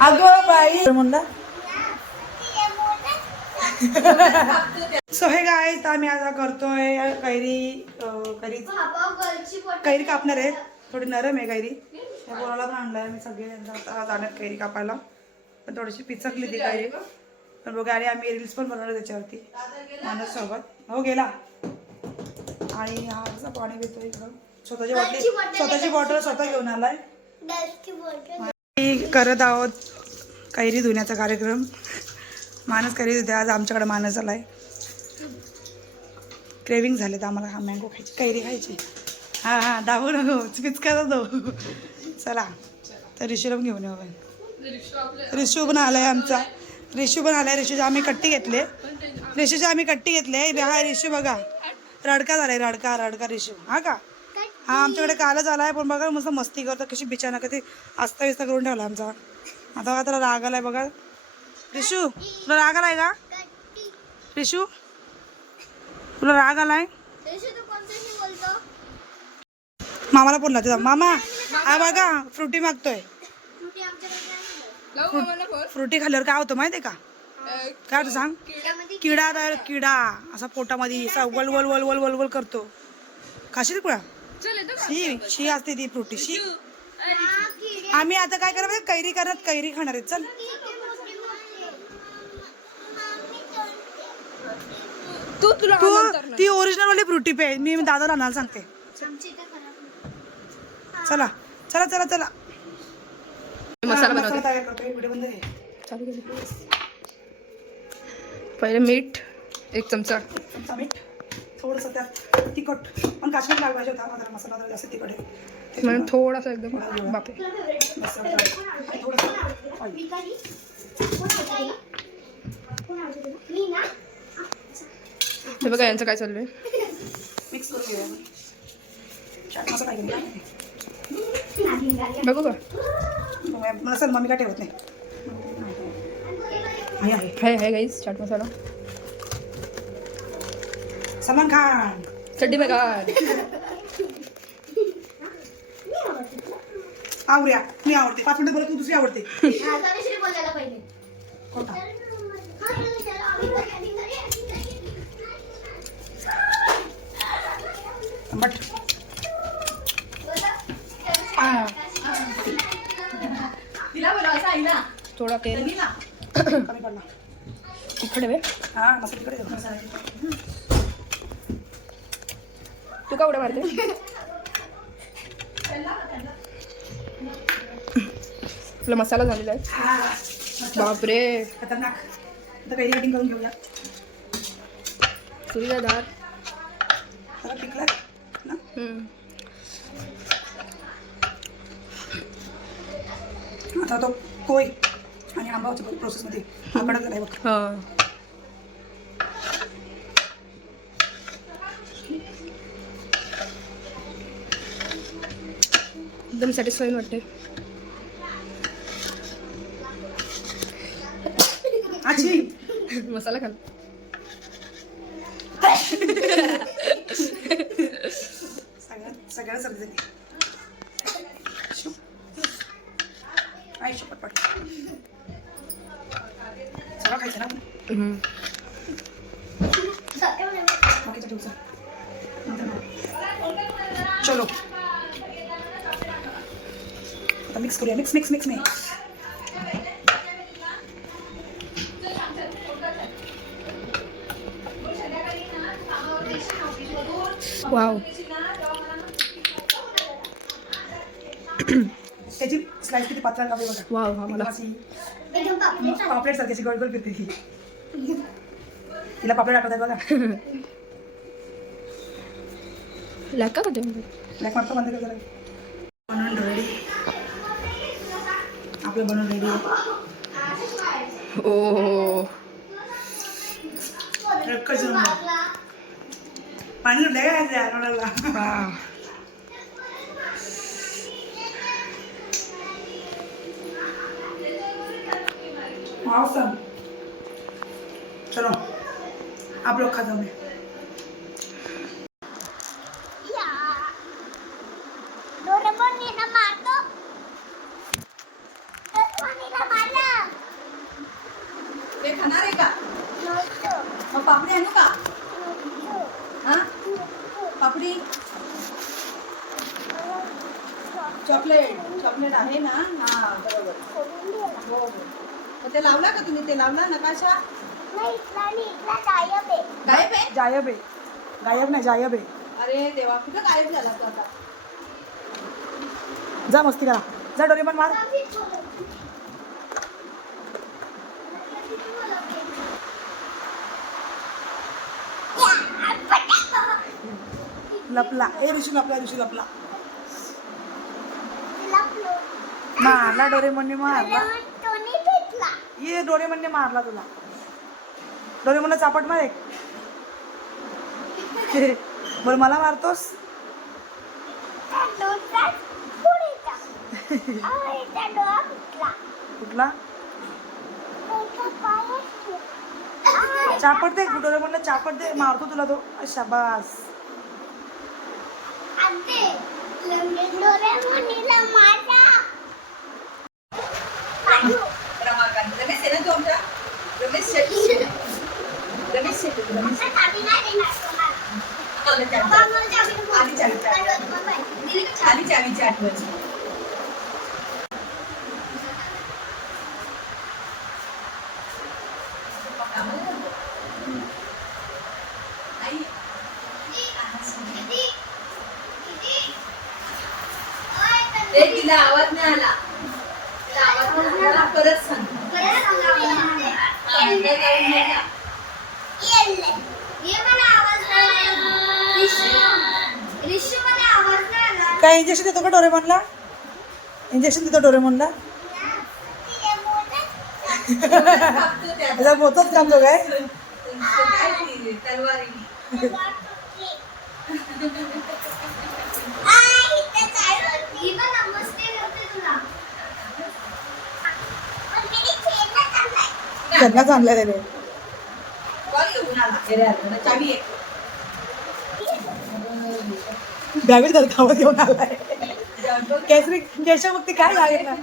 अगं बाई म्हणला सो हे गाईस आम्ही आता करतोय कैरी कापणार आहे. थोडी नरम आहे कैरी. या बोराला पण आणलाय मी सगळे जाणार कैरी कापायला. पण थोडीशी पिचकली ती कैरी. पण बघा आणि आम्ही रील्स पण बनवले त्याच्यावरती मानस सोबत. हो गेला. आणि हा कसं पाणी घेतो इकडं. स्वतःची बॉटल स्वतः घेऊन आलाय. करत आहोत कैरी धुण्याचा कार्यक्रम. मानस कैरी धुते. आज आमच्याकडे मानस आलाय. क्रेविंग झाले तर आम्हाला हा मँगो खायची कैरी खायची. हा दाबू नको पिचकाचा दो. चला तर रिशूला पण घेऊन येऊ. रिशू पण आलाय आमचा. रिशूची आम्ही कट्टी घेतले. हा रिशू बघा रडका झालाय. रडका रिशू. हा का हा आमच्याकडे कालच आलाय. पण बघा मस्त मस्ती करतो. कशी बिचाना कधी आस्ता विस्ता करून ठेवला आमचा. आता बघा त्याला राग आलाय बघा. रिशू तुला राग आलाय का? रिशू तुला राग आलाय? मामाला फोन लावते. मामा हा बघा फ्रुटी मागतोय. फ्रुटी खाल्ल्यावर काय होतं माहितीये का? काय होतं सांग? किडा असा पोटामध्ये असा वल वल वल वल वल वल करतो. खाशील कुळा शी असते ती फ्रुटी शी. आम्ही आता काय करणार कैरी खाणार आहे. चल तू ती ओरिजिनल वाली फ्रुटी पे. मी दादाला आणायला सांगते. चला मसाला तयार करतो. व्हिडिओ बंद आहे. पहिले मीठ 1 चमचा मीठ थोडंसं त्यात तिखट. पण काश्मीर लाल पाहिजे होता. माझा मसाला जरा जास्त तिखट आहे म्हणून थोडासा एकदम बापरे. हे बघा यांचं काय चाललंय. मिक्स करून घेऊया. चाट मसाला घेऊया. बघू का मला सर मम्मी काय ठेवत नाही. आहे गाईस चाट मसाला. सलमान खान चड्डी में घाल. आवड्या मी आवडते. 5 मिनिटं बोलत तू दुसरी आवडते. कोणता बट थोडा तेल कमी पडला. इकडे वे हा मसाला तिकडे. तू का उड्या मारते? आपला मसाला झालेला आहे. बापरे खतरनाक. आता कैरी कटिंग करून घेऊया. सुरीला धार जरा पिकला ना. आता तो कोय आणि आंबाच्या प्रोसेसमध्ये कडक झालाय बघ. एकदम सॅटिस्फाईंग वाटते. मसाला खाल. सगळ्या सर्दी आयुष्य पटपट सगळं खायचं ना. बाकीच्या दिवसात चलो आता मिक्स करूया. Mix wow. त्याची स्लाइस किती पातळ लावली बघा. वाव हा मला पापलेट सारखी गोल गोल फिरते ती. तिला पापलेट आठवत आहे बघा. लाका का ब्लॅक मार्क बंद कर जरा. बनवून रेडी. आपलं बनवून रेडी आहे. ओ पाणी उडलंय का नोडलला. Awesome. चलो आप लोग खा जाओगे. मग पापडी आणू का? हा पापडी चॉकलेट आहे ना? हा बरोबर. हो हो. मग ते लावला का तुम्ही? ते लावला नकाशा? गायब आहे? गायब आहे. गायब नाही, गायब आहे. अरे देवा, कुठं गायब झाला तो आता? जा मस्ती करा. जा डोरेमॉन मार. लपला. ए ऋषी लपला, ऋषी लपला. मारला डोरेमॉनने, मारला. ये डोरेमॉनने मारला तुला. डोरेमॉनला चापट मार एक. बरं मला मारतोस? कुठला? चापट दे डोरेमॉनला, चापट दे. मारतो तुला तो. शाबास. रमाकांत रमेश आहे ना तो आमचा? रमेश शेट्टी. रमेश शेट्टी. रमेश आली चावीची आठवण. तिला आवाज नाही आला. तिला आवाज नाही आला. परत सांग. काय इंजेक्शन देतो का डोरेमॉनला? इंजेक्शन देतो डोरेमॉनला? त्याचा मोठच काम तो काय? त्यांना चांगलं त्याने. बॅगेत गावात घेऊन आलाय. केसरी केशव मग ती काय झाली ना?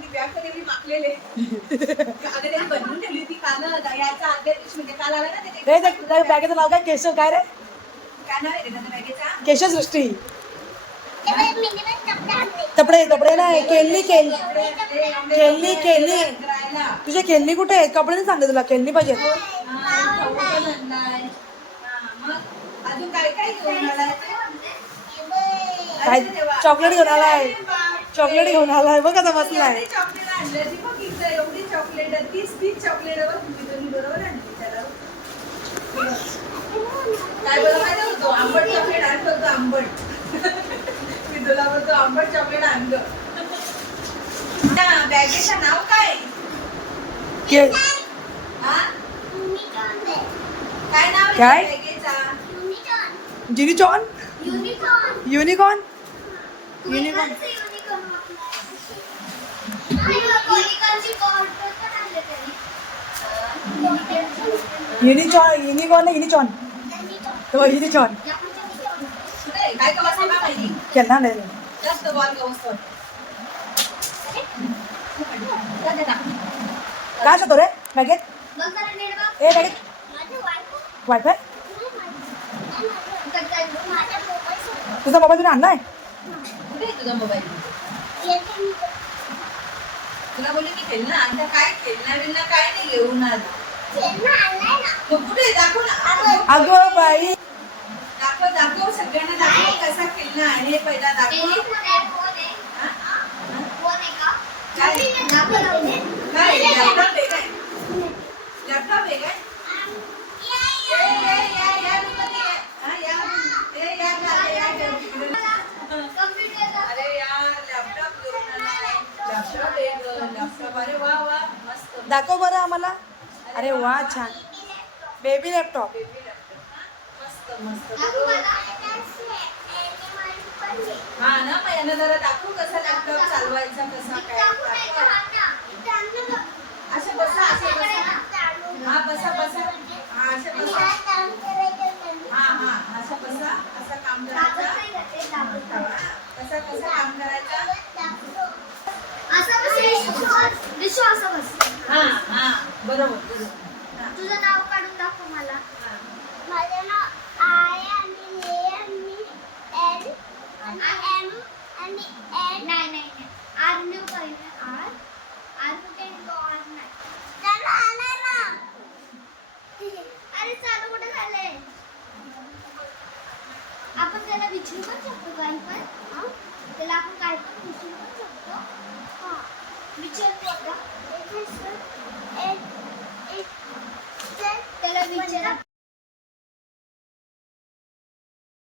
बॅगेचं नाव काय? केशव काय रे? केशव सृष्टी. तपडे तपडे नाही. केल्ली केल्ली केल्ली केल्ली. तुझे केल्ली कुठे आहे? कपडे नाही सांगते तुला. केल्ली पाहिजे. काय चॉकलेट घेऊन आलाय. चॉकलेट घेऊन आलाय. बघ आता बसलाय. एवढी चॉकलेट 30 चॉकलेट बरोबर आणली त्याला. काय बरं माहिती होतो? आंबट चॉकलेट आणलं होतं. आंबट मी तुला बोलतो आंबट चॉकलेट आणलं. बॅगेचं नाव काय? हा काय नाव आहे बॅगेचा? जिनिचॉन. युनिकॉर्न. युनिकॉर्न. युनिचॉन. युनिकॉर्न. युनिचॉन. तो युनिचॉन. काय का वाजता माहिती? केला नाही. जास्त बॉल का वस्तू काय होतो रे बॅगेत? ए बॅगेत वायफाय. तुझा मोबाईल तुम्ही आणलाय? कुठे आहे तुझा मोबाईल? तुला बोलली की खेळणं आणता. काय खेळणं बिलणं काय नाही घेऊन आज. मग कुठे दाखव ना. अगं बाई दाखव सगळ्यांना दाखव कसा खेळणं आहे. पहिला दाखव. काय लॅपटॉप आहे काय? लॅपटॉप आहे काय? दाखव बरं आम्हाला. अरे वा छान. Baby laptop. मस्त मस्त. हा ना. मग यांना जरा दाखवू कसा लॅपटॉप चालवायचा कसा काय. असं बसा. असं बसा. हा बसा बसा. हा असं बसा. हा असं बसा. असं काम करायचं. कसं कसं काम करायचं. असं बस. हा बरोबर. तुझं नाव काय?